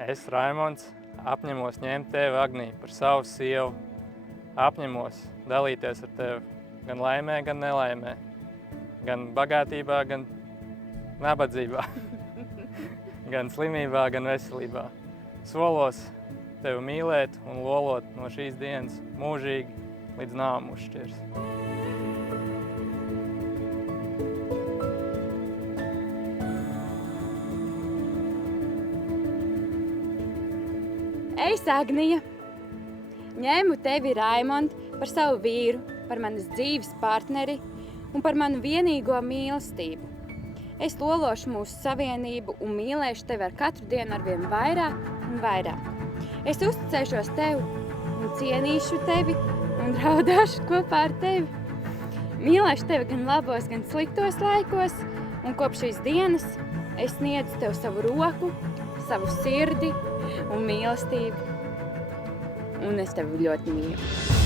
Es, Raimonds, apņemos ņemt tevi, Agnij, par savu sievu. Apņemos dalīties ar tevi gan laimē, gan nelaimē. Gan bagātībā, gan nabadzībā. Gan slimībā, gan veselībā. Solos tevi mīlēt un lolot no šīs dienas mūžīgi līdz nāve mūs šķirs. Es, Agnija, ņēmu tevi, Raimond, par savu vīru, par manas dzīves partneri un par manu vienīgo mīlestību. Es lološu mūsu savienību un mīlēšu tevi ar katru dienu arvien vairāk un vairāk. Es uzticēšos tev un cienīšu tevi un raudāšu kopā ar tevi. Mīlēšu tevi gan labos, gan sliktos laikos, un kopš šīs dienas es sniedzu tev savu roku, savu sirdi un mīlestību. Un es tevi ļoti mīlu.